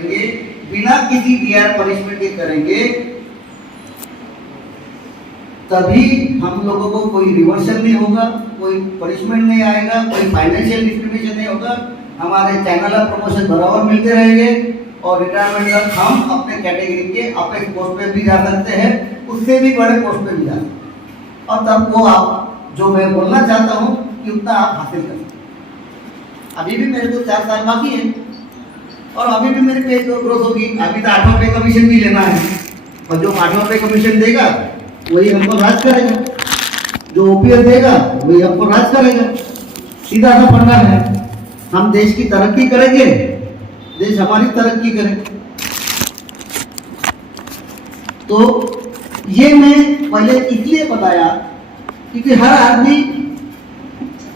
करेंगे, बिना किसी डीआर पनिशमेंट के करेंगे, तभी हम लोगों को कोई रिवर्सल नहीं होगा, कोई पनिशमेंट नहीं आएगा, कोई फाइनेंशियल डिस्क्रिमिनेशन नहीं होगा, हमारे चैनल पर प्रमोशन बराबर मिलते रहेंगे और रिटायरमेंट तक हम अपने कैटेगरी के अपेक्स पोस्ट पे भी जा सकते हैं, उससे भी बड़े पोस्ट पे भी जा सकते हैं। और तब वो आप जो मैं बोलना चाहता हूँ कि उतना आप हासिल कर सकते। अभी भी मेरे को 4 साल बाकी है और अभी भी मेरी पे ग्रोथ होगी। अभी तो 8वां पे कमीशन भी लेना है और जो 8वां पे कमीशन देगा वही हमको राज करेगा, जो ओपीएस देगा वही हमको राज करेगा। सीधा सा फंडा है, हम देश की तरक्की करेंगे, देश हमारी तरक्की करेगा। तो ये मैं पहले इसलिए बताया क्योंकि हर आदमी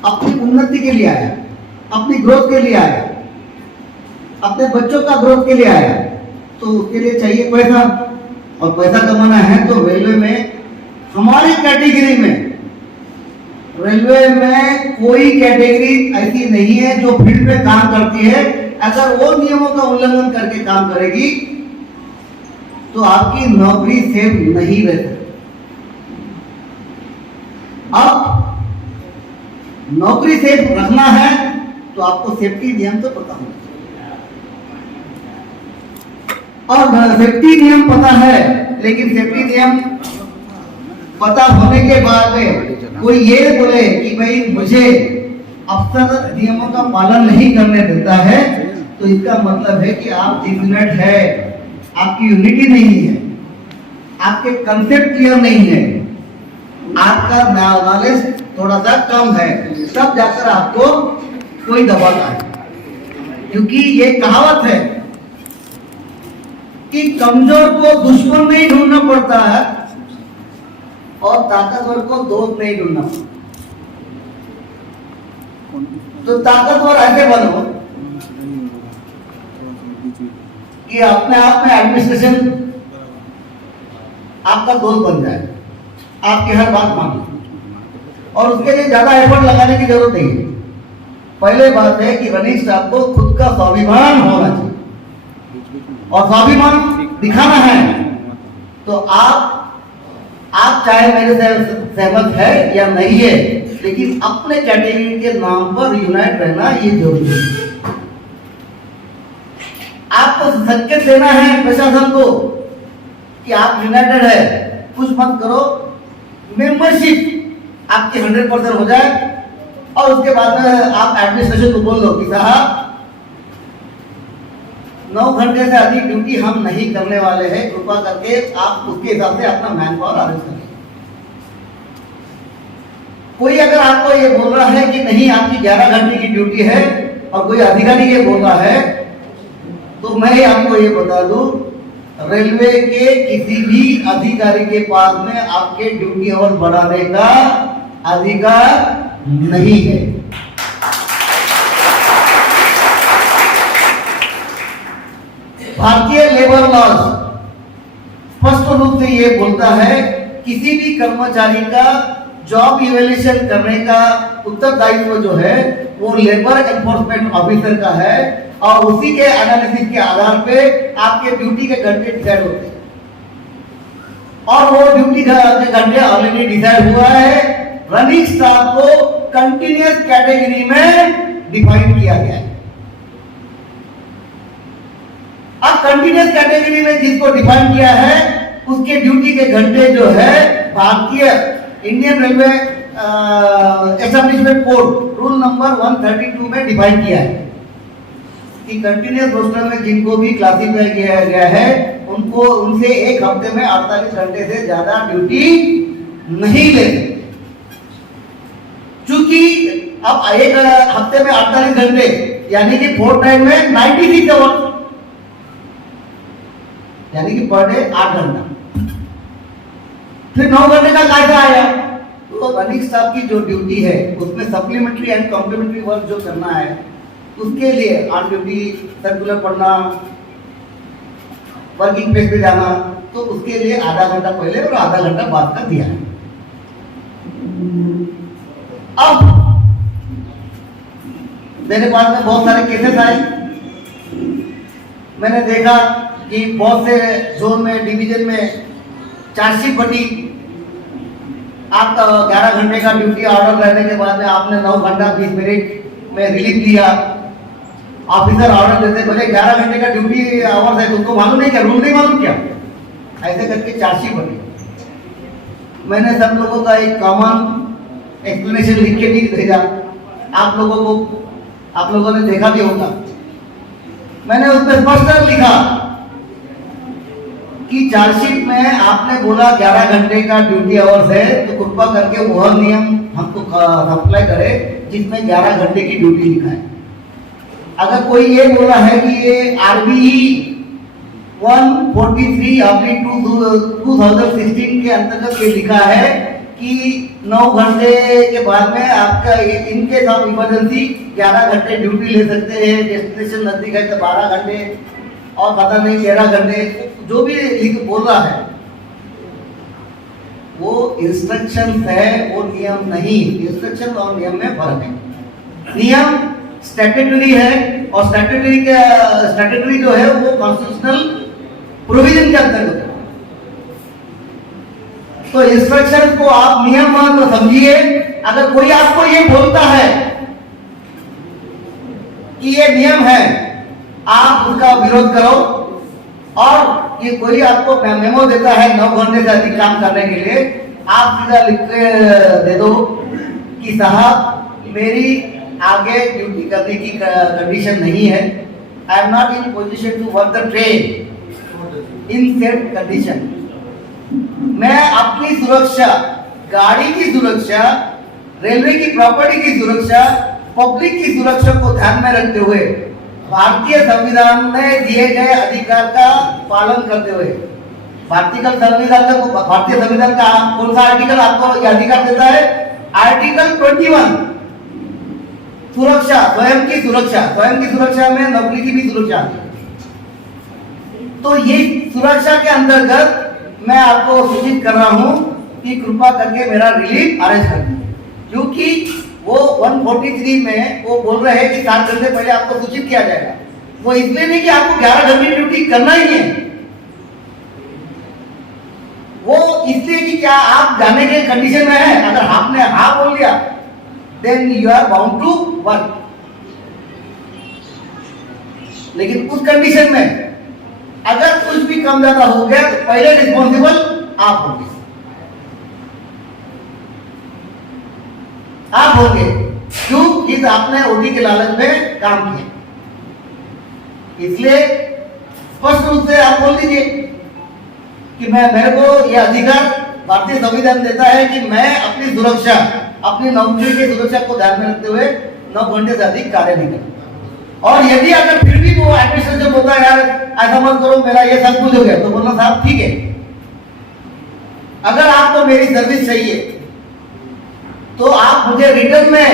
अपनी उन्नति के लिए आया, अपनी ग्रोथ के लिए आया, अपने बच्चों का ग्रोथ के लिए आया, तो उसके लिए चाहिए पैसा, और पैसा कमाना है तो रेलवे में, हमारी कैटेगरी में, रेलवे में कोई कैटेगरी ऐसी नहीं है जो फील्ड में काम करती है, अगर वो नियमों का उल्लंघन करके काम करेगी तो आपकी नौकरी सेफ नहीं रह सकती। अब नौकरी सेफ रखना है तो आपको सेफ्टी नियम तो पता होना चाहिए, और सेफ्टी नियम पता है, लेकिन सेफ्टी नियम पता होने के बाद में कोई ये बोले कि भाई मुझे अफसर नियमों का पालन नहीं करने देता है, तो इसका मतलब है कि आप डिसयूनिट है, आपकी यूनिटी नहीं है, आपके कंसेप्ट क्लियर नहीं है, आपका नॉलेज थोड़ा सा कम है, तब जाकर आपको कोई दबाता है। क्योंकि ये कहावत है कि कमजोर को दुश्मन नहीं ढूंढना पड़ता है और ताकतवर को दोस्त नहीं ढूंढना पड़ता। तो ताकतवर ऐसे बनो कि अपने आप में एडमिनिस्ट्रेशन आपका दोस्त बन जाए, आपकी हर बात मान लो, और उसके लिए ज्यादा एफर्ट लगाने की जरूरत नहीं है। पहले बात है कि रनिंग स्टाफ को खुद का स्वाभिमान होना चाहिए, और स्वाभिमान दिखाना है तो आप चाहे मेरे से सहमत है या नहीं है, लेकिन अपने कैटेगरी के नाम पर यूनाइट रहना ये जरूरी है। आपको संकेत देना है प्रशासन को कि आप यूनाइटेड है, कुछ मत करो, मेंबरशिप आपकी 100% हो जाए, और उसके बाद में आप एडमिनिस्ट्रेशन को बोल दो कि साहब 9 घंटे से अधिक ड्यूटी हम नहीं करने वाले हैं, कृपा करके आप उसके हिसाब से अपना मैन पावर अरेंज करें। कोई अगर आपको ये बोल रहा है कि नहीं आपकी 11 घंटे की ड्यूटी है और कोई अधिकारी ये बोल रहा है, तो मैं आपको ये बता दूं, रेलवे के किसी भी अधिकारी के पास में आपके ड्यूटी आवर बढ़ाने का अधिकार नहीं है। भारतीय लेबर लॉज स्पष्ट रूप से ये बोलता है किसी भी कर्मचारी का जॉब इवैल्यूएशन करने का उत्तरदायित्व जो है वो लेबर एनफोर्समेंट ऑफिसर का है, और उसी के एनालिसिस के आधार पे आपके ड्यूटी के घंटे डिसाइड होते हैं, और वो ड्यूटी के घंटे ऑलरेडी डिसाइड हुआ है। रनिंग स्टाफ को कंटिन्यूअस कैटेगरी में डिफाइन किया गया है। अब कंटिन्यूअस कैटेगरी में जिसको डिफाइन किया है उसके ड्यूटी के घंटे जो है भारतीय Indian railway establishment code rule number 132 में डिफाइन किया है कि कंटिन्यूअस रोस्टर में जिनको भी क्लासिफाई किया गया है उनको उनसे एक हफ्ते में 48 घंटे से ज्यादा ड्यूटी नहीं ले सकते। चूंकि अब एक हफ्ते में 48 घंटे यानी कि फोर्टनाइट में 96 आवर्स, यानी कि पर डे 8 घंटा, फिर 9 घंटे का कायदा आया। तो रनिंग स्टाफ की जो ड्यूटी है उसमें सप्लीमेंट्री एंड कॉम्प्लीमेंट्री वर्क जो करना है उसके लिए ऑन ड्यूटी सर्कुलर पढ़ना, वर्किंग प्लेस पे जाना, तो उसके लिए आधा घंटा पहले और आधा घंटा बाद का दिया है। अब मेरे पास में बहुत सारे केसेस आए मैंने देखा कि बहुत से जोन में, डिवीजन में चार्जशीट बटी। आप 11 घंटे का ड्यूटी ऑर्डर रहने के बाद में आपने 9 घंटा 20 मिनट में रिलीफ लिया। ऑफिसर ऑर्डर देते बोले 11 घंटे का ड्यूटी आवर्स है, तुमको मालूम नहीं क्या, रूल नहीं मालूम क्या? ऐसे करके चार्जशीट बटी। मैंने सब लोगों का एक कॉमन एक्सप्लेनेशन लिख के भी भेजा। आप लोगों ने देखा भी होगा। मैंने उसमें स्पष्ट लिखा कि चार्जशीट में आपने बोला 11 घंटे का ड्यूटी आवर्स है, तो कृपा करके वह नियम हमको अप्लाई करे जिसमें 11 घंटे की ड्यूटी लिखा है। अगर कोई ये बोला है कि ये RBE 143/2016 के अंतर्गत ये लिखा है कि 9 घंटे के बाद में आपका इनकेस ऑफ इमरजेंसी 11 घंटे ड्यूटी ले सकते हैं, डेस्टिनेशन नजदीक है तो 12 घंटे और पता नहीं 13 घंटे, जो भी बोल रहा है वो इंस्ट्रक्शन है, वो नियम नहीं। इंस्ट्रक्शन और नियम में फर्क है। नियम स्टैट्यूटरी है और स्टैट्यूटरी जो है वो कॉन्स्टिट्यूशनल प्रोविजन के अंतर्गत है। तो इंस्ट्रक्शन को आप नियम मान कर समझिए। अगर कोई आपको ये बोलता है कि ये नियम है, आप उसका विरोध करो। और ये कोई आपको मेमो देता है 9 घंटे से अधिक काम करने के लिए, आप सीधा लिख के दे दो कि साहब मेरी आगे ड्यूटी करने की कंडीशन नहीं है। I am not in position to work the train in set condition. मैं अपनी सुरक्षा, गाड़ी की सुरक्षा, रेलवे की प्रॉपर्टी की सुरक्षा, पब्लिक की सुरक्षा को ध्यान में रखते हुए भारतीय संविधान में दिए गए अधिकार का पालन करते हुए, भारतीय संविधान का कौन सा आर्टिकल आपको ये अधिकार देता है? आर्टिकल 21, सुरक्षा, स्वयं की सुरक्षा में नौकरी की भी सुरक्षा। तो ये सुरक्षा के अंतर्गत मैं आपको सूचित कर रहा हूं कि कृपा करके मेरा रिलीफ अरेंज कर दीजिए, क्योंकि वो 143 में वो बोल रहे हैं कि 7 घंटे पहले आपको सूचित किया जाएगा। वो इसलिए नहीं कि आपको 11 घंटे ड्यूटी करना ही है, वो इसलिए कि क्या आप जाने के कंडीशन में है। अगर आपने हाँ बोल दिया then you are bound to work. लेकिन उस कंडीशन में अगर कुछ भी कम ज्यादा हो गया तो पहले रिस्पॉन्सिबल आप होंगे, क्यों? कि आपने ओटी के लालच में काम किया। इसलिए स्पष्ट रूप से आप बोल दीजिए कि मेरे को यह अधिकार भारतीय संविधान देता है कि मैं अपनी सुरक्षा, अपनी नौकरी की सुरक्षा को ध्यान में रखते हुए 9 घंटे से अधिक कार्य नहीं करूं। और यदि अगर फिर भी वो एडमिनिस्ट्रेशन बोलता है यार ऐसा मत करो, मेरा ये सब कुछ हो गया, तो बोलना साहब ठीक है, अगर आपको मेरी सर्विस चाहिए तो आप मुझे रिटर्न में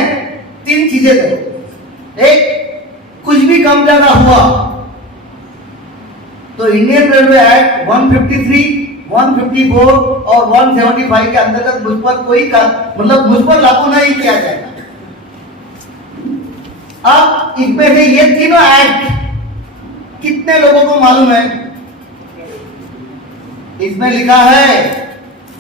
3 चीजें दो। एक, कुछ भी कम ज्यादा हुआ तो इंडियन रेलवे एक्ट 153, 154 और 175 के अंतर्गत मुझ पर कोई मुझ पर लागू नहीं किया जाएगा। अब इसमें से ये तीनों एक्ट कितने लोगों को मालूम है? इसमें लिखा है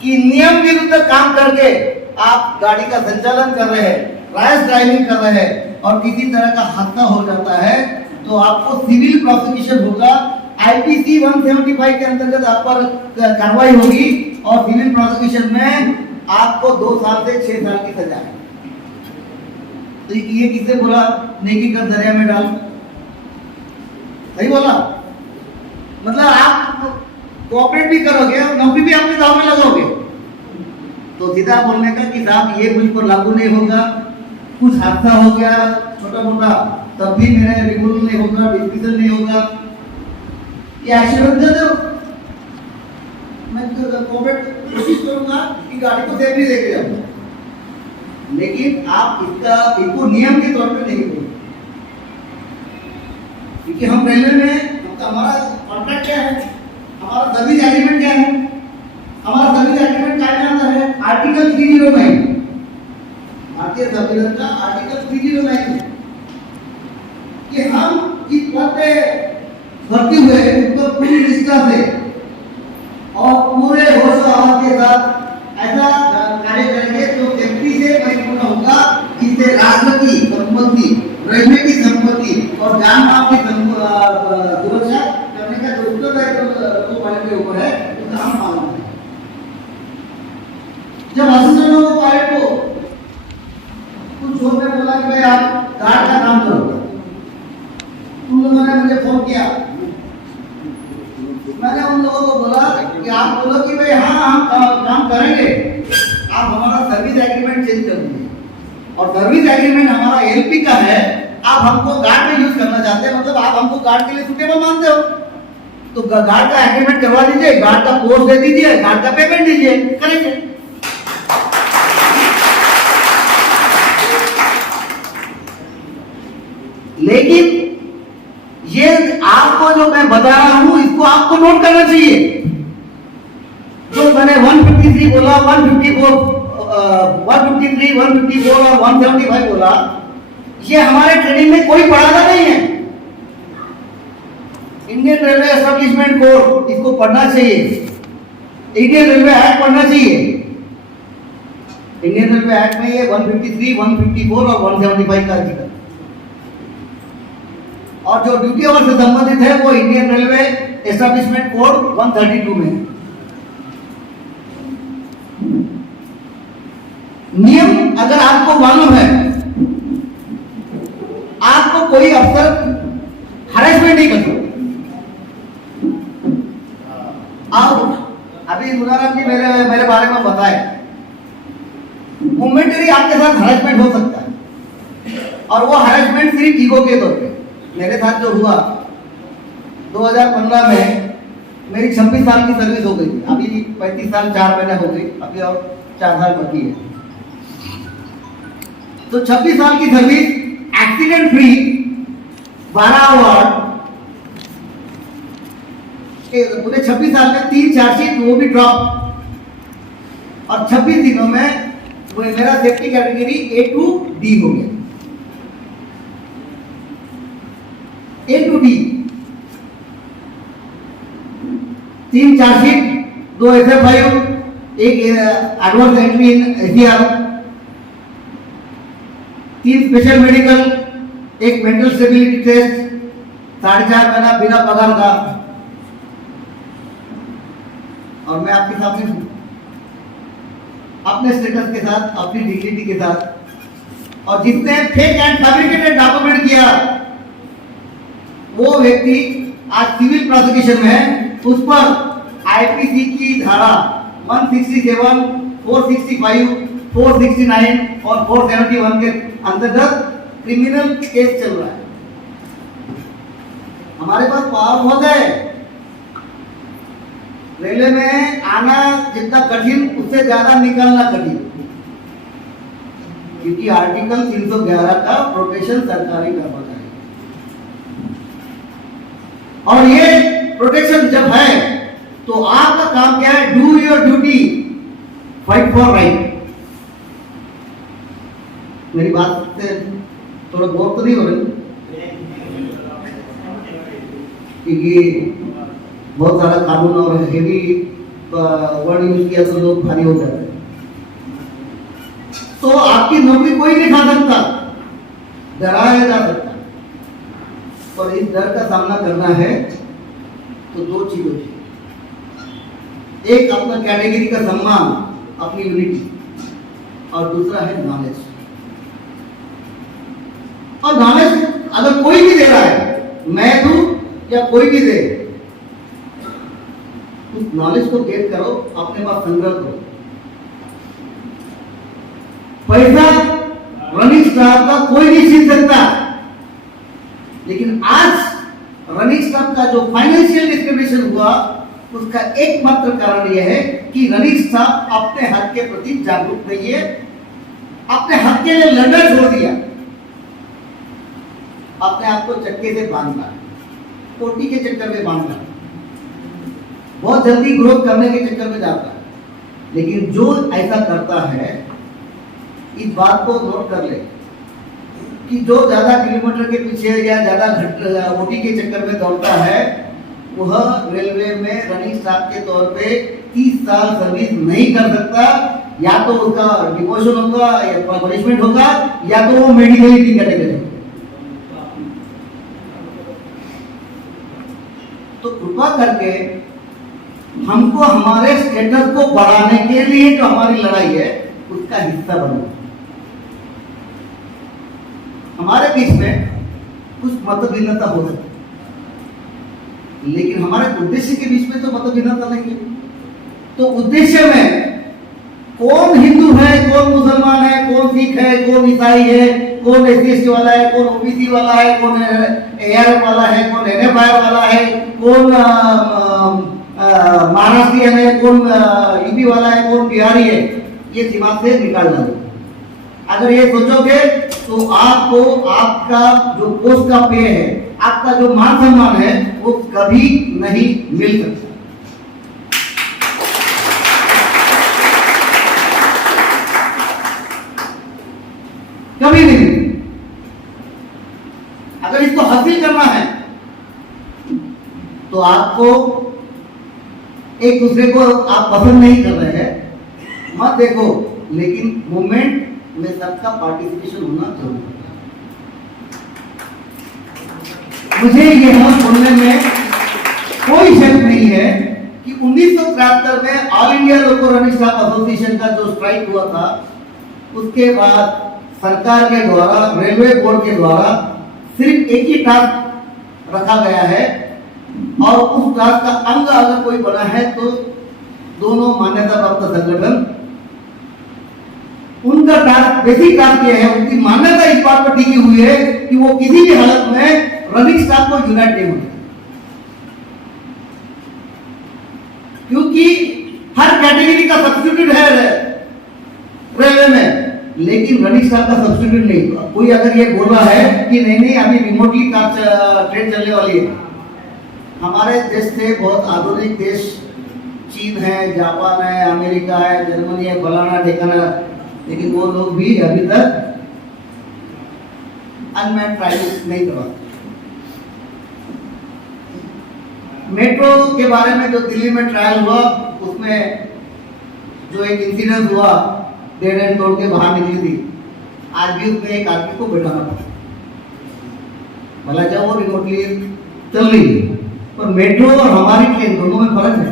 कि नियम विरुद्ध काम करके आप गाड़ी का संचालन कर रहे हैं, रैश ड्राइविंग कर रहे हैं और किसी तरह का हादसा हो जाता है तो आपको सिविल प्रोसिक्यूशन होगा। IPC 175 के अंतर्गत आप पर कार्रवाई होगी और सिविल प्रोसिक्यूशन में आपको 2 साल से 6 साल की सजा है। तो ये किससे बोला? नेकी कर दरिया में डाल, सही बोला। मतलब आप कोऑपरेट भी करोगे और नौकरी भी अपने दाव में लगाओगे, तो सीधा बोलने का कि साहब ये मुझ पर लागू नहीं होगा। कुछ हादसा हो गया छोटा मोटा तब भी मेरा रिमूवल नहीं होगा, डिस्मिसल नहीं होगा, ये एश्योरेंस दे दो। मैं कोऑपरेट कोशिश करूंगा कि गाड़ी को सेफली लेके जाऊं, लेकिन आप इसको नियम के तौर पे नहीं बोलो, क्योंकि हम रेलवे में हमारा कॉन्ट्रैक्ट क्या है, हमारा सर्विस एग्रीमेंट क्या है? हमारा सर्विस एग्रीमेंट क्या कहता है? आर्टिकल 309, भारतीय संविधान का आर्टिकल 309 कि हम इस पद पे भर्ती है उसको पूरी निष्ठा से और पूरे होश हवास के साथ ऐसा कार्य करेंगे जो व्यक्ति से परिपूर्ण होगा, जिससे राष्ट्र की संपत्ति, रेलवे की संपत्ति और जान माल की सुरक्षा करने का जो उत्तरदायित्व पायलट के ऊपर है उसका हम पालन करें। जब असिस्टेंट लोगों पायलट को कुछ शोर में बोला कि भाई आप गार्ड का काम करो, उन लोगों ने मुझे फोन किया, मैंने उन लोगों को बोला कि आप बोलो कि भाई हाँ हम काम करेंगे, आप हमारा सर्विस एग्रीमेंट चेंज कर दीजिए, और सर्विस एग्रीमेंट हमारा एलपी का है, आप हमको गार्ड में यूज करना चाहते हैं, मतलब आप हमको गार्ड के लिए सुटेबल मानते हो, तो गार्ड का एग्रीमेंट करवा दीजिए, गार्ड का पोस्ट दे दीजिए, गार्ड का पेमेंट दीजिए, करेंगे। लेकिन ये आपको जो मैं बता रहा हूं इसको आपको नोट करना चाहिए। जो मैंने 153 बोला, 154, 153, 154 और 175 बोला, ये हमारे ट्रेनिंग में कोई पढ़ाता नहीं है। इंडियन रेलवे एस्टेब्लिशमेंट कोड इसको पढ़ना चाहिए, इंडियन रेलवे एक्ट पढ़ना चाहिए। इंडियन रेलवे एक्ट में ये 153, 154 और 175 का जिक्र, और जो ड्यूटी आवर से संबंधित है वो इंडियन रेलवे एस्टेब्लिशमेंट कोड 132 में है। नियम अगर आपको मालूम है, आपको कोई अफसर हरेसमेंट नहीं कर सकता। आप अभी मुनाराम जी मेरे बारे में बताए, मोमेंटरी आपके साथ हरेसमेंट हो सकता है, और वो हरेसमेंट सिर्फ ईगो के तौर पे। मेरे साथ जो हुआ 2015 में मेरी 26 साल की सर्विस हो गई थी, अभी 35 साल 4 महीने हो गई, अभी और 4 साल बाकी है। तो 26 साल की सर्विस एक्सीडेंट फ्री, 12 अवार्ड, पूरे 26 साल में 3 चार्जशीट वो भी ड्रॉप, और 26 दिनों में मेरा safety category A to D हो गया। A to D 3 chargesheet, 2 SF5, 1 adverse entry in ACR, 3 special medical, 1 mental stability test, 4.5 महीना बिना पगार का। और मैं आपके सामने हूं, अपने स्टेटस के साथ, अपनी डिग्निटी के साथ। और जिसने फेक एंड फैब्रिकेटेड डॉक्यूमेंट किया वो व्यक्ति आज सिविल प्रोसिक्यूशन में है, उस पर आईपीसी की धारा 167, 465, 469 और 471 के अंतर्गत क्रिमिनल केस चल रहा है। हमारे पास पावर बहुत है, रेलवे में आना जितना कठिन उससे ज्यादा निकलना कठिन, क्योंकि आर्टिकल 311 का प्रोटेक्शन सरकारी कर्मचारी, और ये प्रोटेक्शन जब है तो आपका काम क्या है? Do your duty, fight for right. मेरी बात से थोड़ा बोर तो नहीं हो रही, क्योंकि बहुत सारा कानून और हेवी वर्ड यूज किया तो लोग भारी हो जाते हैं। तो आपकी नौकरी कोई नहीं खा सकता, डराया जा सकता, और इस डर का सामना करना है तो 2 चीजें हैं। एक अपना कैटेगरी का सम्मान, अपनी यूनिटी, और दूसरा है नॉलेज। और नॉलेज अगर कोई भी दे रहा है, मैं दूं या कोई भी दे, उस नॉलेज को गेट करो, अपने पास संग्रह करो। पैसा रनिंग स्टाफ का कोई नहीं छीन सकता, लेकिन आज रनिंग स्टाफ का जो फाइनेंशियल डिस्क्रिमिनेशन हुआ उसका एकमात्र कारण यह है कि रनिंग स्टाफ अपने हक के प्रति जागरूक नहीं है, अपने हक के लिए लड़ना छोड़ दिया, अपने आप को चक्के से बांधना, कोटी के चक्कर में बांधना, बहुत जल्दी ग्रोथ करने के चक्कर में जाता है। लेकिन जो ऐसा करता है, इस बात को नोट कर ले कि जो ज्यादा किलोमीटर के पीछे या ज्यादा ओटी के चक्कर में दौड़ता है, वह रेलवे में रनिंग स्टाफ के तौर पे 30 साल सर्विस नहीं कर सकता। या तो उसका डिमोशन होगा या पनिशमेंट होगा या तो वो मेडिकली कैटेगरी। तो कृपा करके हमको हमारे स्टेटस को बढ़ाने के लिए जो हमारी लड़ाई है उसका हिस्सा बनो। हमारे बीच में कुछ मतभिन्नता हो सकती है, लेकिन हमारे उद्देश्य के बीच में तो मतभिन्नता नहीं है। तो उद्देश्य में कौन हिंदू है, कौन मुसलमान है, कौन सिख है, कौन ईसाई है, कौन एससी वाला है, कौन ओबीसी वाला है, कौन एआर वाला है, कौन एनएफआई वाला है, कौन महाराष्ट्रियन है, कौन यूपी वाला है, कौन बिहारी है, ये दिमाग से निकाल दो। अगर ये सोचोगे तो आपको आपका जो पोस्ट का पे है, आपका जो मान सम्मान है, वो कभी नहीं मिल सकता। कभी नहीं। अगर इसको हासिल करना है तो आपको एक दूसरे को आप पसंद नहीं कर रहे हैं, मत देखो, लेकिन मूवमेंट में सबका पार्टिसिपेशन होना जरूरी है। मुझे यह बोलने में कोई शक नहीं है कि 1973 में ऑल इंडिया लोको रनिंग स्टाफ एसोसिएशन का जो स्ट्राइक हुआ था, उसके बाद सरकार के द्वारा, रेलवे बोर्ड के द्वारा सिर्फ एक ही टास्क रखा गया है और उस टास्क का अंग अगर कोई बना है तो दोनों मान्यता प्राप्त संगठन, उनका टास्क, बेसिक टास्क यह है, उनकी मान्यता इस बात पर टिकी हुई है कि वो किसी भी हालत में रनिंग स्टाफ को यूनाइट नहीं होते, क्योंकि हर कैटेगरी का सब्स्टिट्यूट है रेलवे में, लेकिन रनिंग स्टाफ का सब्स्टिट्यूट नहीं। कोई अगर ये बोल रहा है कि नहीं अभी रिमोटली ट्रेन चलने वाली है, हमारे देश से बहुत आधुनिक देश चीन है, जापान है, अमेरिका है, जर्मनी है, फलाना ठिकाना, लेकिन वो लोग भी अभी तक अनमैन्ड ट्रायल्स नहीं करवाते। मेट्रो के बारे में जो दिल्ली में ट्रायल हुआ, उसमें जो एक इंसिडेंट हुआ, डेड एंड तोड़ के बाहर निकली थी, आज भी उसमें एक आदमी को बैठाना पड़ा। भला जब वो रिमोटली चल रही है, पर मेट्रो और हमारी ट्रेन दोनों में फर्क है।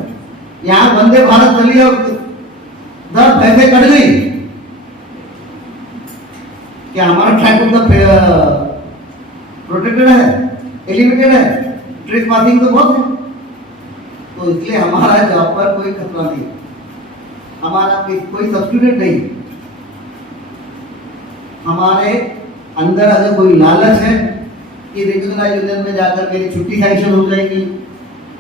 यहाँ वंदे भारत चली और 10 पैसे कट गई, क्या हमारा ट्रैक प्रोटेक्टेड है, एलिवेटेड है? ट्रेस पासिंग तो बहुत है, तो इसलिए हमारा जॉब पर कोई खतरा नहीं, हमारा कोई सब्स्टिट्यूट नहीं। हमारे अंदर अगर कोई लालच है कि रिकॉग्नाइज यूनियन में जाकर मेरी छुट्टी सैंक्शन हो जाएगी,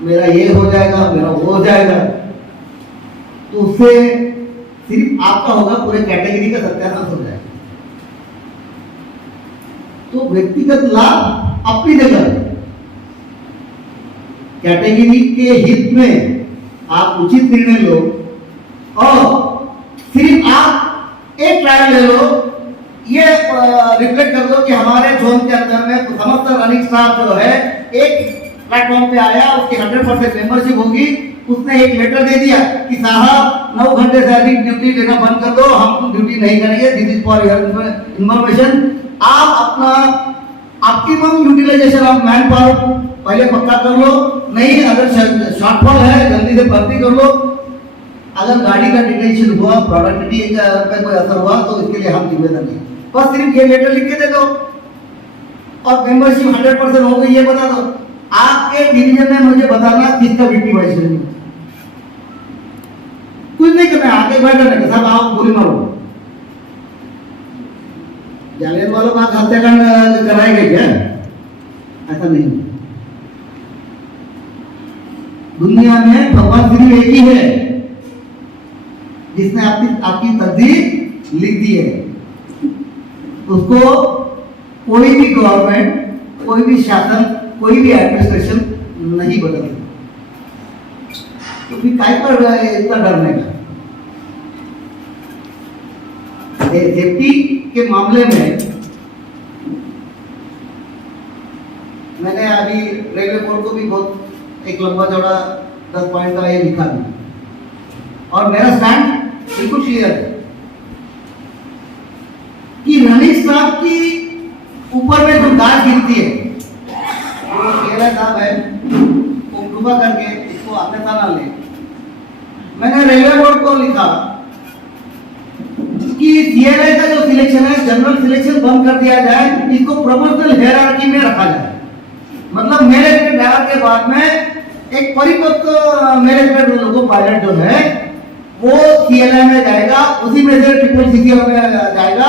मेरा ये हो जाएगा, मेरा वो हो जाएगा, तो उससे सिर्फ आपका होगा, पूरे कैटेगरी का सत्यानाश हो जाएगा। तो व्यक्तिगत लाभ अपनी जगह, कैटेगरी के हित में आप उचित निर्णय लो और सिर्फ आप एक ट्रायल ले लो, ये रिफ्लेक्ट कर दो कि हमारे जोन के अंदर में समस्त रनिंग स्टाफ जो है एक प्लेटफॉर्म पे आया, उसकी 100% मेंबरशिप होगी, उसने एक लेटर दे दिया कि साहब 9 घंटे से अधिक ड्यूटी लेना बंद कर दो, हम ड्यूटी नहीं करेंगे, this is for your information. आप अपना optimum utilisation of man power पहले पक्का कर लो, नहीं अगर शॉर्टफॉल है जल्दी से भर्ती कर लो। अगर गाड़ी का डिटेंशन हुआ, प्रोडक्टिविटी पे कोई असर हुआ तो इसके लिए हम जिम्मेदार नहीं, बस सिर्फ ये लेटर लिख के दे दो और मेंबरशिप 100% हो गई, ये बता दो। आपके डिवीजन में मुझे बताना किसका 50% कुछ नहीं करना, आगे बैठना है, सब आप गोली मारो। जालियन वालों का हत्याकांड कराएंगे क्या? ऐसा नहीं। दुनिया में भगवान सिर्फ एक ही है जिसने आपकी तकदीर लिख दी है, उसको कोई भी गवर्नमेंट, कोई भी शासन, कोई भी एडमिनिस्ट्रेशन नहीं बदल सकता। तो फिर काय पर इतना डरने का? सेफ्टी के मामले में मैंने अभी रेलवे बोर्ड को भी बहुत एक लंबा चौड़ा 10 पॉइंट का ये लिखा भी, और मेरा स्टैंड बिल्कुल क्लियर है कि रनिंग स्टाफ की ऊपर में जो गाज गिरती है, वो केला साहब है, वो कृपा करके इसको अपने साथ ले। मैंने रेलवे बोर्ड को लिखा कि सीएलए का जो सिलेक्शन है, जनरल सिलेक्शन बंद कर दिया जाए, इसको प्रोपोर्शनल हायरार्की में रखा जाए। मतलब मेरे ड्राइवर के बाद में एक परिपक्व मैनेजमेंट लोगों पायलट जो है वो सीएलए में जाएगा, उसी में से ट्रिपल सीसीएल में जाएगा।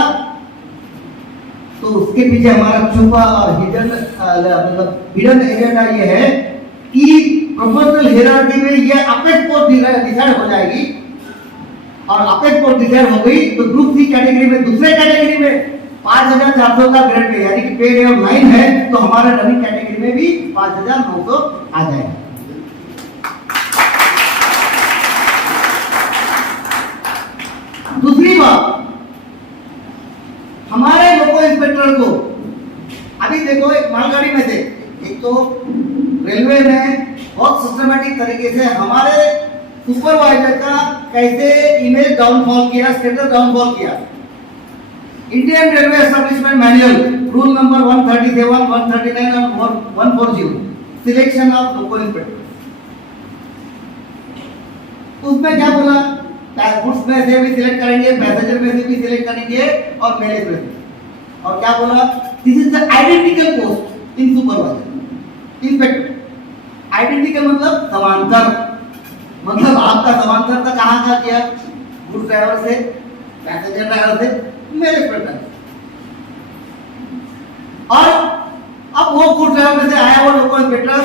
तो उसके पीछे हमारा छुपा और हिडन एजेंडा ये है कि प्रोपोर्शनल हायरार्की में ये अपेक्स पोस्ट डिसाइड हो जाएगी, और अपेक्स पोस्ट डिसाइड हो गई तो ग्रुप सी कैटेगरी में, दूसरे कैटेगरी में 5400 का ग्रेड पे, यानी कि पे लेवल 9 है, तो हमारे रनिंग कैटेगरी में भी 5900 आ जाएगा। दूसरी बात, हमारे लोको इंस्पेक्टर को अभी देखो, एक मालगाड़ी में से एक तो रेलवे ने बहुत सिस्टमैटिक तरीके से हमारे सुपरवाइजर का कैसे इमेज डाउनफॉल किया, स्टेटस डाउनफॉल किया। Indian railway establishment manual rule number 137, 139 और 140 सिलेक्शन ऑफ लोको इंस्पेक्टर, उसमें क्या बोला, गुड्स में से भी सिलेक्ट करेंगे, पैसेंजर में से भी सिलेक्ट करेंगे और मेले में से। और क्या बोला, this is the identical post in supervisor inspector. Identical मतलब समांतर, मतलब आपका समांतर था कहाँ का किया, गुड्स ड्राइवर से, पैसेंजर ड्राइवर से, मेरे इंस्पेक्टर। और अब वो गुड्स ड्राइवर में से आया वो लोको इंस्पेक्टर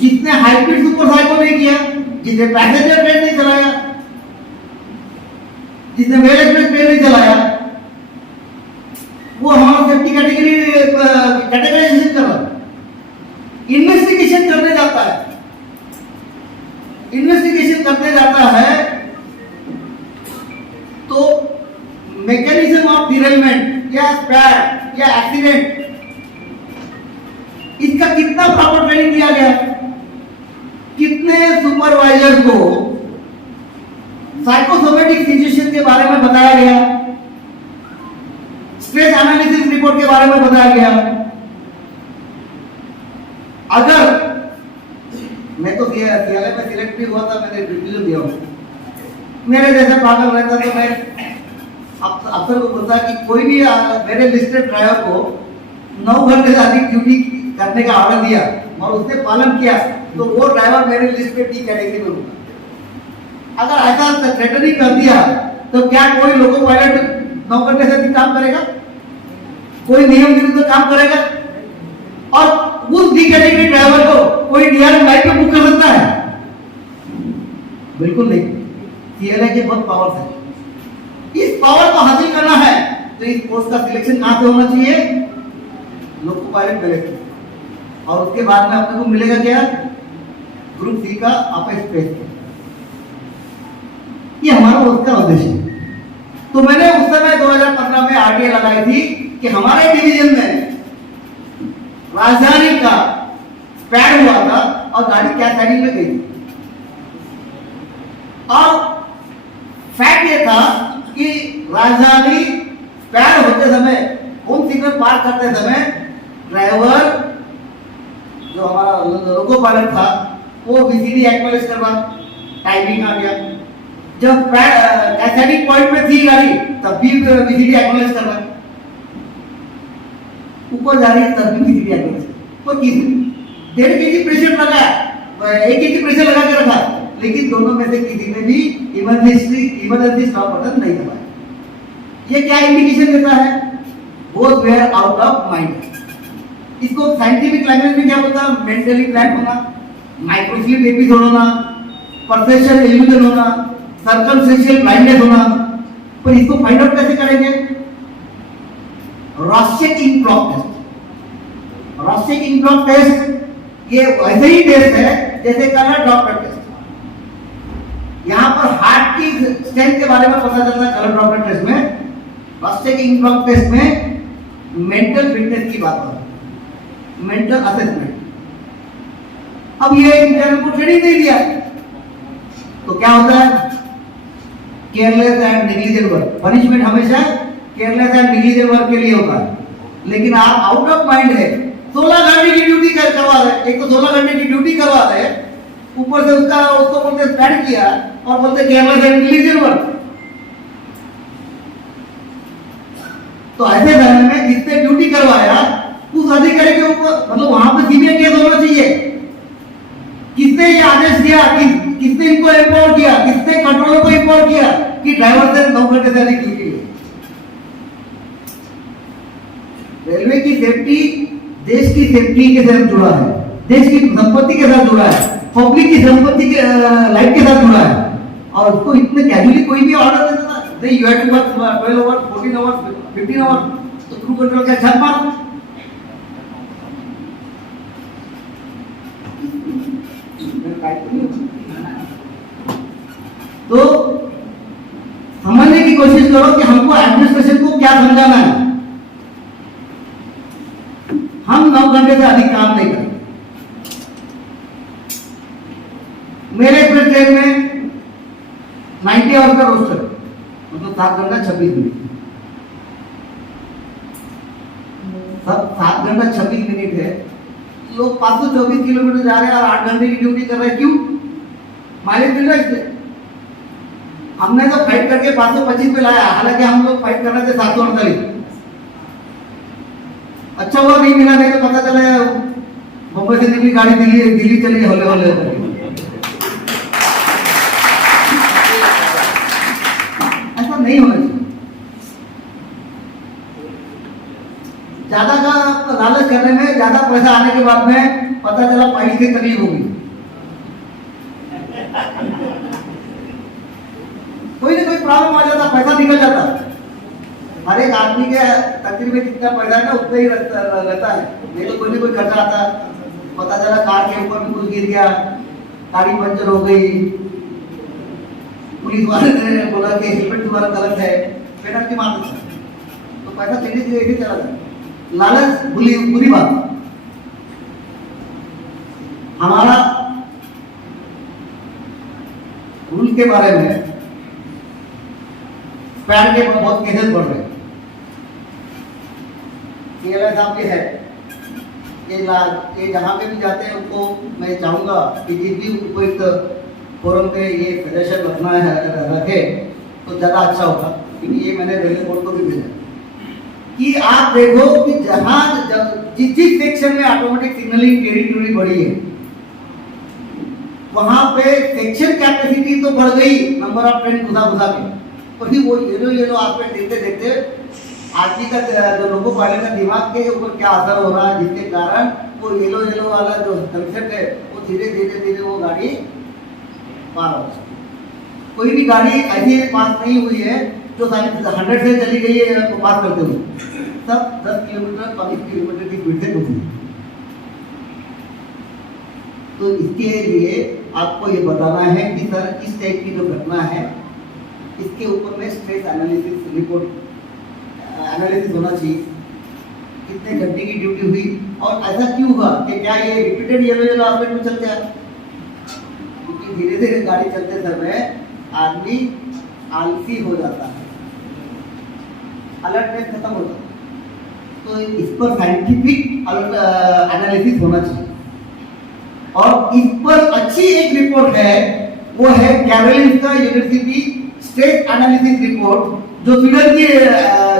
जिसने हाई स्पीड सुपर साइको नहीं किया, जिसने पैसेंजर ट्रेन नहीं चलाया, जिसने मेल एक्सप्रेस ट्रेन नहीं चलाया, वो हमारा सेफ्टी कैटेगराइजेशन कर रहा है, इन्वेस्टिगेशन करने जाता है। इन्वेस्टिगेशन करने जाता है तो मैकेनिज्म ऑफ डिरेलमेंट या स्पैर या एक्सीडेंट, इसका कितना प्रॉपर ट्रेनिंग दिया गया, कितने सुपरवाइजर को साइकोसोमेटिक सिचुएशन के बारे में बताया गया, स्ट्रेस एनालिसिस रिपोर्ट के बारे में बताया गया। अगर मैं तो सीएलए में सिलेक्ट भी हुआ था, मैंने रिव्यू दिया, मेरे जैसे पागल रहता तो मैं अफसर को बोलता कि कोई भी मेरे लिस्टेड ड्राइवर को 9 घंटे से अधिक ड्यूटी करने का ऑर्डर दिया और उसने पालन किया तो वो ड्राइवर मेरे लिस्ट पे डी कैटेगरी में होगा। अगर ऐसा थ्रेटनिंग कर दिया तो क्या कोई लोको पायलट 9 घंटे से अधिक काम करेगा, कोई नियम विरुद्ध काम करेगा? और उस डी कैटेगरी ड्राइवर को कोई डीआरएम लाइफ पे बुक कर सकता है? बिल्कुल नहीं। सीएलए के बहुत पावर्स है, इस पावर को हासिल करना है तो इस पोस्ट का सिलेक्शन कहां से होना चाहिए, लोको पायलट मिलेगा, और उसके बाद में आपको मिलेगा क्या, ग्रुप सी का अपेक्स पेस। ये हमारा उसका उद्देश्य है। तो मैंने उस समय 2015 में आरटीए लगाई थी कि हमारे डिवीजन में राजधानी का स्पैड हुआ था और गाड़ी क्या साइड में गई थी, और फैक्ट ये था कि राजधानी स्पैड होते समय, होम सिग्नल पार करते समय ड्राइवर जो हमारा लोको पायलट था वो वीसीडी एक्नॉलेज करवा, टाइमिंग आ गया। जब एसआईडी पॉइंट में थी गाड़ी तब भी वीसीडी एक्नॉलेज करवा, ऊपर जा रही है तब भी वीसीडी एक्नॉलेज। तो 1.5 kg प्रेशर लगा, 1 kg प्रेशर लगा के रखा, लेकिन दोनों में से किसी ने भी इमरजेंसी स्टॉप बटन नहीं दबाया। ये क्या इंडिकेशन देता है, both wear out of mind. इसको साइंटिफिक लैंग्वेज में क्या बोलता है, मेंटली ब्लैंक होना, माइक्रोस्लीप एपिसोड होना, परसेप्शन इल्यूजन होना, सर्कमस्टेंशियल ब्लाइंडनेस होना। पर इसको फाइंड आउट कैसे करेंगे, रॉस्चेक क्लॉक टेस्ट। रॉस्चेक क्लॉक टेस्ट ये वैसे ही टेस्ट है जैसे कलर ड्रॉपलेट टेस्ट। यहाँ पर हार्ट की स्ट्रेंथ के बारे में पता चलता है कलर ड्रॉपलेट टेस्ट में। रॉस्चेक क्लॉक टेस्ट में मेंटल फिटनेस की बात होती है, मेंटल असेसमेंट। अब ये इंजीनियर को ट्रेनिंग नहीं दिया, तो क्या होता है? Careless and negligent work. Punishment हमेशा केयरलेस एंड नेग्लिजेंट वर्क के लिए होता है। लेकिन आप आउट ऑफ माइंड है, 16 घंटे की ड्यूटी करवा रहे, एक तो 16 घंटे की ड्यूटी करवा रहे, ऊपर से उसको बोलते स्टैंड किया और बोलते केयरलेस एंड नेग्लिजेंट वर्क। तो ऐसे समय में जिसने ड्यूटी करवाया उस अधिकारी के ऊपर, मतलब वहां पे सीबीआई केस होना चाहिए। किसने ये आदेश दिया, किसने इनको एम्पावर किया, किसने कंट्रोलर को एम्पावर किया कि ड्राइवर से 9 घंटे से अधिक ड्यूटी है? रेलवे की सेफ्टी देश की सेफ्टी के साथ जुड़ा है, देश की संपत्ति के साथ जुड़ा है, पब्लिक की संपत्ति के लाइफ के साथ जुड़ा है। और उसको इतने कैजुअली कोई भी ऑर्डर दे देता है, you have to work 12 hours, 14 hours, 15 hours, तो क्रू कंट्रोल का छत मारो। तो समझने की कोशिश करो कि हमको एडमिनिस्ट्रेशन को क्या समझाना है। हम 9 घंटे से अधिक काम नहीं करेंगे। मेरे एक्सप्रेस ट्रेन में 90 आवर्स का रोस्टर, मतलब 7 घंटा 26 मिनट, सब 7 घंटा 26 मिनट है। लोग 524 किलोमीटर जा रहे हैं और 8 घंटे की ड्यूटी कर रहे हैं। क्यों? माइलेज मिल रहा है इससे। हमने तो फाइट करके 525 पे लाया, हालांकि हम लोग फाइट कर रहे थे 748। अच्छा हुआ नहीं मिला, नहीं तो पता चला मुंबई से निकली गाड़ी दिल्ली चली होले होले। ऐसा नहीं होना चाहिए। ज्यादा का लालच करने में, ज्यादा पैसा आने के बाद में पता चला फाइल की तकलीफ होगी। कोई ना कोई प्रॉब्लम आ जाता, पैसा निकल जाता। हर एक आदमी के तकदीर में जितना पैसा है ना उतना ही रहता है। नहीं तो कोई ना कोई खर्चा आता, पता चला कार के ऊपर भी कुछ गिर गया, गाड़ी पंचर हो गई, पुलिस वाले ने बोला कि हेलमेट तुम्हारा गलत है, पेनल्टी मार देता, तो पैसा धीरे धीरे चला जाता। लालच बुरी बात। हमारा रूल के बारे में पैर के बहुत केसेस बढ़ रहे हैं। साहब है ये जहाँ पे भी जाते हैं उनको मैं चाहूंगा कि जिस भी उपयुक्त फोरम पे ये सजेशन रखना है, रखे तो ज़्यादा अच्छा होगा। क्योंकि ये मैंने रेलवे बोर्ड को भी भेजा कि आप देखो कि जहाँ जिस सेक्शन में ऑटोमेटिक सिग्नलिंग टेरिटरी बढ़ी है, वहां पे सेक्शन कैपेसिटी तो बढ़ गई, नंबर ऑफ ट्रेन घुसा के, और फिर वो येलो आप देखते देखते आदमी का जो लोगो पायलट का दिमाग के ऊपर क्या असर हो रहा है, जिसके कारण वो येलो वाला जो कंसेप्ट है वो धीरे धीरे वो गाड़ी पार हो जाती है। कोई भी गाड़ी ऐसी पास नहीं हुई है जो 100 से चली गई है तो पास करते हुए, सब 10 किलोमीटर 20 किलोमीटर की स्पीड से घूमती है। तो इसके लिए आपको ये बताना है कि सर इस टाइप की जो घटना है इसके ऊपर में स्ट्रेस एनालिसिस रिपोर्ट एनालिसिस होना चाहिए। कितने घंटे की ड्यूटी हुई और ऐसा क्यों हुआ कि क्या ये रिपीटेड येलो आस्पेक्ट में चलते हैं? क्योंकि धीरे धीरे गाड़ी चलते समय आदमी आलसी हो जाता है, अलर्टनेस खत्म हो जाता है। तो इस पर साइंटिफिक एनालिसिस होना चाहिए। और इस पर अच्छी एक रिपोर्ट है, वो है Karolinska university stress analysis report, जो स्वीडन की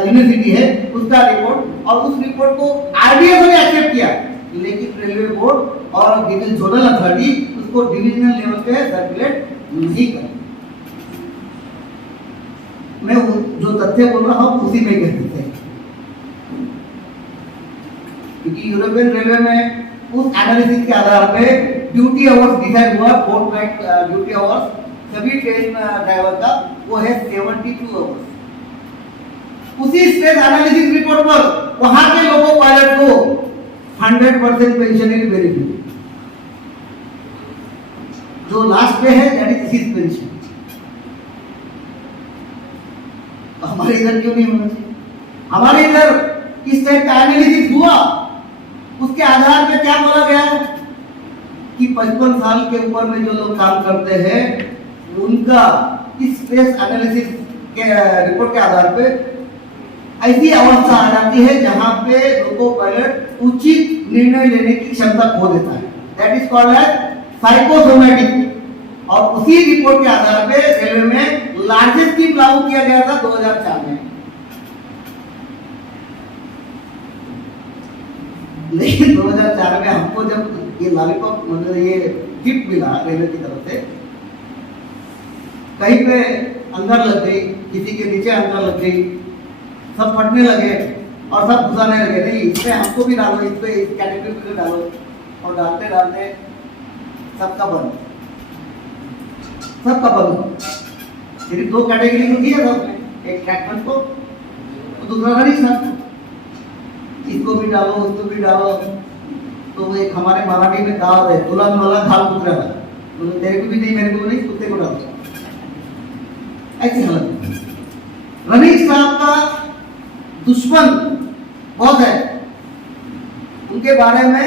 यूनिवर्सिटी है उसका रिपोर्ट। और उस रिपोर्ट को आरडीएफ ने एक्सेप्ट किया, लेकिन रेलवे बोर्ड और जोनल अथॉरिटी उसको डिविजनल लेवल पे सर्कुलेट नहीं कर। मैं जो तथ्य बोल रहा हूँ उसी में कहते हैं, क्योंकि यूरोपियन रेलवे में उस एनालिसिस के आधार पे ड्यूटी आवर्स डिसाइड हुआ, फोर्टनाइट ड्यूटी आवर्स सभी ट्रेन ड्राइवर का वो है 72 आवर्स। उसी स्ट्रेस एनालिसिस रिपोर्ट पर वहां के लोगों पायलट को 100% पेंशनरी बेनिफिट, जो लास्ट पे है दैट इज हिज पेंशन। हमारे इधर क्यों नहीं होना चाहिए? हमारे इधर इस टाइप का एनालिसिस हुआ, उसके आधार पे क्या बोला गया है कि 55 साल के ऊपर में जो लोग काम करते हैं उनका इस स्ट्रेस एनालिसिस के रिपोर्ट के आधार पे ऐसी अवस्था आ जाती है जहां पे लोको पायलट उचित निर्णय लेने की क्षमता खो देता है। That is called as psychosomatic. और उसी रिपोर्ट के आधार पे रेलवे में लार्जेस्ट स्कीम लागू किया गया था 2004 में। लेकिन 2004 में हमको जब ये लॉलीपॉप मतलब ये गिफ्ट मिला रेलवे की तरफ से, कहीं पे अंदर लग गई, किसी के नीचे अंदर लग गई, सब फटने लगे और सब घुसाने लगे, नहीं इसमें हमको भी डालो, इस पे इस कैटेगरी पे डालो, और डालते डालते सबका बंद, सबका बंद। सिर्फ 2 कैटेगरी को दिया था उसमें, एक ट्रैक्टर को और दूसरा रनिंग स्टाफ। इसको भी डालो उसको भी डालो, तो वो एक हमारे मराठी में कहावत है, तुलन वाला खाल कुतरा था, तो तेरे को भी नहीं मेरे को नहीं, कुत्ते को डालो, ऐसी हालत। रनिंग स्टाफ का दुश्मन बहुत है, उनके बारे में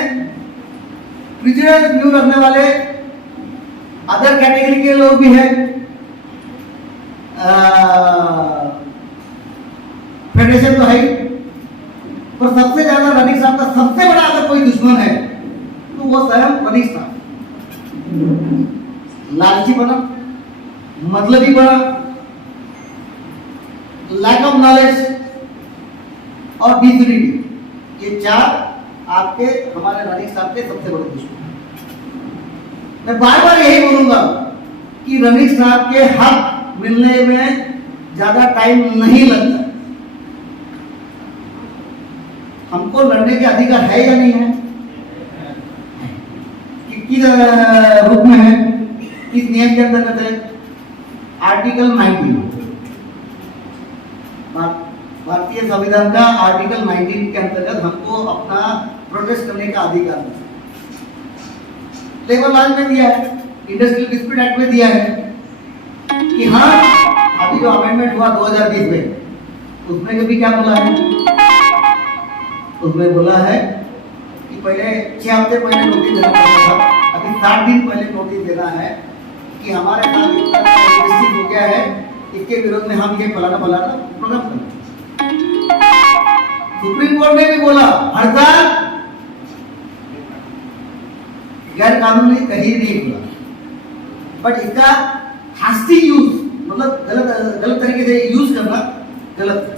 प्रिजनर व्यू रखने वाले अदर कैटेगरी के लोग भी हैं, फेडरेशन तो है ही, पर सबसे ज्यादा रनिंग स्टाफ का सबसे बड़ा अगर कोई दुश्मन है तो वो स्वयं रनिंग स्टाफ। लालची बना, मतलबी बना, लैक ऑफ नॉलेज और डिसयूनिटी, ये 4 आपके हमारे रनिंग स्टाफ के सबसे बड़े दुश्मन। मैं बार बार यही बोलूंगा कि रनिंग स्टाफ के हक मिलने में ज्यादा टाइम नहीं लगता। हमको लड़ने के अधिकार है या नहीं है? किस रूप में है, किस नियम के अंतर्गत है? आर्टिकल 19 भारतीय संविधान का आर्टिकल 19 के अंतर्गत हमको अपना प्रोटेस्ट करने का अधिकार है। लेबर लॉज में दिया है, इंडस्ट्रियल डिस्प्यूट एक्ट में दिया है कि हाँ, अभी जो अमेंडमेंट हुआ 2020 में, उसमें भी क्या बोला है? उसमें बोला है कि पहले 6 हफ्ते पहले नोटिस देना पड़ता था, अभी 60 दिन पहले नोटिस देना है कि हमारे साथ इतना हो गया है, इसके विरोध में हम ये फलाना फलाना प्रोग्राम करें। सुप्रीम कोर्ट ने भी बोला हड़ताल गैर कानूनी कहीं नहीं बोला, बट इसका हास्टी यूज मतलब गलत तरीके से यूज करना गलत है।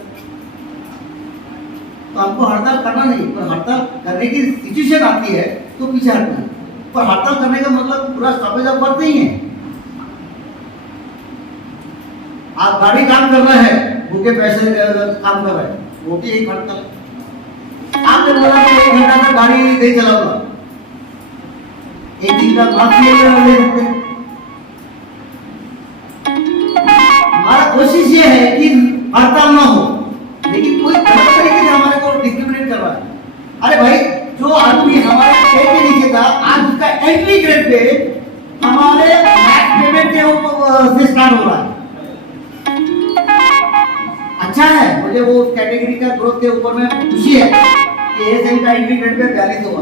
तो हमको हड़ताल करना नहीं, पर हड़ताल करने की सिचुएशन आती है तो पीछे हटना, पर हड़ताल करने का मतलब पूरा स्टॉपेज ऑफ वर्क नहीं है। आप गाड़ी काम कर रहे हैं, भूखे पैसे काम कर रहे हैं, वो भी एक हड़ताल है। आपने बोला कि 1 घंटा तक गाड़ी नहीं चलाऊंगा, 1 दिन का माफ ले सकते हैं। हमारा कोशिश ये है कि हड़ताल ना हो, लेकिन कोई गलत तरीके से हमारे को डिस्क्रिमिनेट कर रहा है। अरे भाई, जो आदमी हमारे पे के नीचे था, आज उसका एंट्री ग्रेड पे हमारे मैक्स पेमेंट के से स्टार्ट हो रहा है। अच्छा है, मुझे वो कैटेगरी का ग्रोथ के ऊपर में खुशी है कि एएसएम का एंट्री ग्रेड पे 42 हुआ,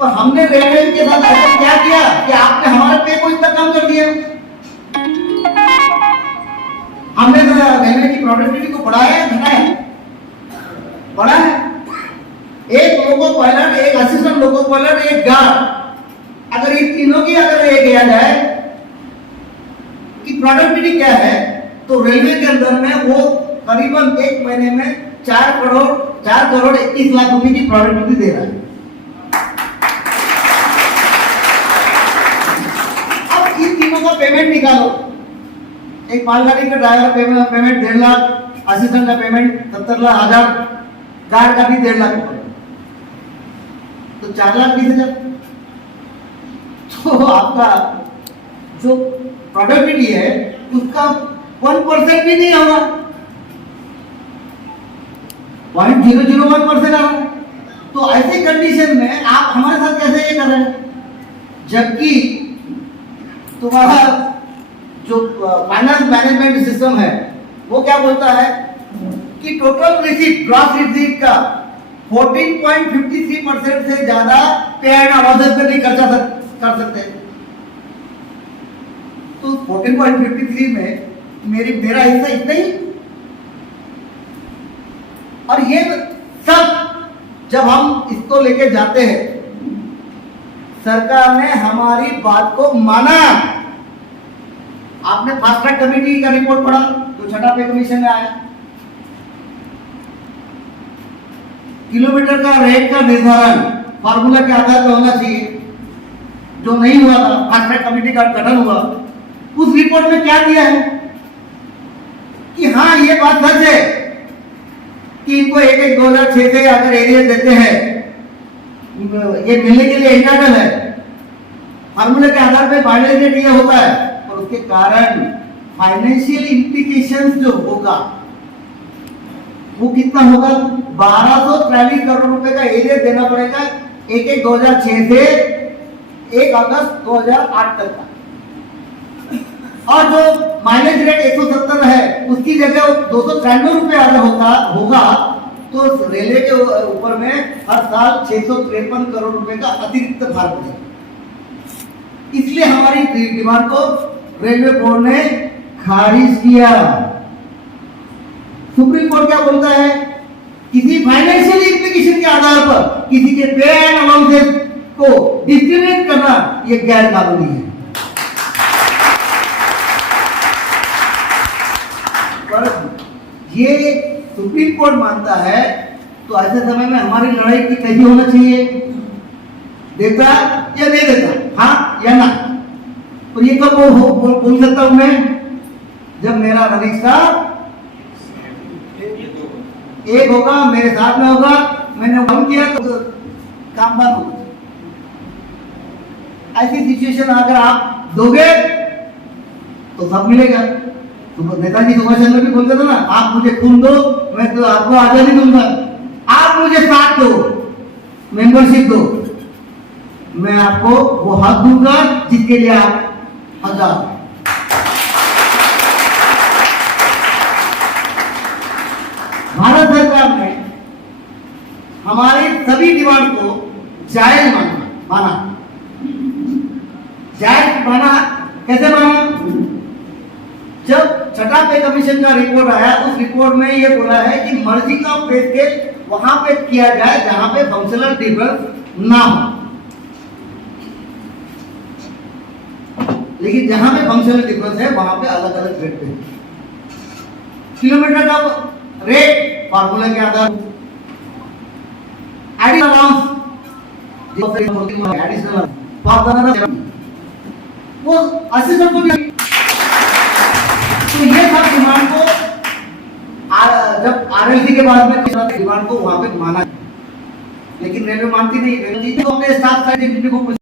पर हमने रेलवे के साथ ऐसा क्या किया कि आपने हमारे पे को इतना कम कर दिया? हमने रेलवे की प्रोडक्टिविटी को बढ़ाया है, घटाया? बढ़ा है। एक लोको पायलट, एक असिस्टेंट लोको पायलट, एक गार्ड, अगर इन तीनों की अगर ये किया जाए कि प्रोडक्टिविटी क्या है, तो रेलवे के अंदर में वो करीबन 1 महीने में 4 करोड़ 21 लाख रुपए की प्रोडक्टिविटी दे रहा है। अब इन तीनों का पेमेंट निकालो, एक मालगाड़ी का ड्राइवर पेमेंट 1.5 लाख, असिस्टेंट का पेमेंट 70,000, गार्ड का भी 1.5 लाख रुपए, तो 4,20,000। तो आपका जो प्रोडक्टिविटी है उसका 1% भी नहीं होगा, 0.001% आ रहा है। तो ऐसे कंडीशन में आप हमारे साथ कैसे ये कर रहे हैं, जबकि तुम्हारा जो फाइनेंस मैनेजमेंट सिस्टम है वो क्या बोलता है कि टोटल रिसीट, ग्रॉस रिसीट का 14.53% से ज्यादा पे एंड अलाउंसेस पे नहीं कर सकते हैं। तो 14.53 में मेरा हिस्सा इतना ही। और ये सब जब हम इसको लेके जाते हैं, सरकार ने हमारी बात को माना। आपने फास्ट ट्रैक कमेटी का रिपोर्ट पढ़ा जो छठा पे कमीशन में आया। किलोमीटर का रेट का निर्धारण फार्मूला के आधार पर होना चाहिए, जो नहीं हुआ था। फास्ट ट्रैक कमेटी का गठन हुआ, उस रिपोर्ट में क्या दिया है कि हाँ ये बात सच है कि इनको 2006 से अगर एरिया देते हैं, ये मिलने के लिए इंटरनल है, फार्मूले के आधार पे फाइनल रेट ये होता है, और उसके कारण फाइनेंशियल इंप्लीकेशंस जो होगा वो कितना होगा? 1243 करोड़ रुपए का एरिया देना पड़ेगा 1/1/2006 से 1 अगस्त 2008 तक का। और जो माइलेज रेट 170 है उसकी जगह 293 रुपए अगर होगा तो रेलवे के ऊपर में हर साल 653 करोड़ रुपए का अतिरिक्त भार पड़ेगा। इसलिए हमारी डिमांड को रेलवे बोर्ड ने खारिज किया। सुप्रीम कोर्ट क्या बोलता है? किसी फाइनेंशियल इम्प्लीकेशन के आधार पर किसी के पे एंड अलाउंसेस को डिस्क्रिमिनेट करना यह गैर कानूनी है। पर ये सुप्रीम कोर्ट मानता है, तो ऐसे समय में हमारी लड़ाई की कैसी होना चाहिए? देता या नहीं देता, हाँ या ना? और ये कब बोल सकता हूं मैं? जब मेरा रनिंग स्टाफ एक होगा, मेरे साथ में होगा, मैंने काम किया तो काम बंद होगा। ऐसी सिचुएशन अगर आप दोगे तो सब मिलेगा। तो नेताजी सुभाष चंद्र भी बोलते थे ना, आप मुझे खून दो, मैं तो आपको आजादी दूंगा। आप मुझे साथ दो, मेंबरशिप दो, मैं आपको वो हक दूंगा जिसके लिए आप आजाद। भारत सरकार ने हमारी सभी डिमांड को जायज माना। जायज माना कैसे माना? जब छठा पे कमीशन का रिपोर्ट आया, उस रिपोर्ट में ये बोला है कि मर्जिंग ऑफ पे स्केल वहां पे किया जाए जहां पे फंक्शनल डिफरेंस ना हो, लेकिन जहां पे फंक्शनल डिफरेंस है वहां पे अलग अलग रेट पे। किलोमीटर का रेट फार्मूला के आधार एडिशनल वो असिस्टेंट को भी। तो ये सब डिमांड को जब आरएलसी के बाद में डिमांड को वहां पे माना, लेकिन रेलवे मानती नहीं। रेलवे अपने स्टाफ साइड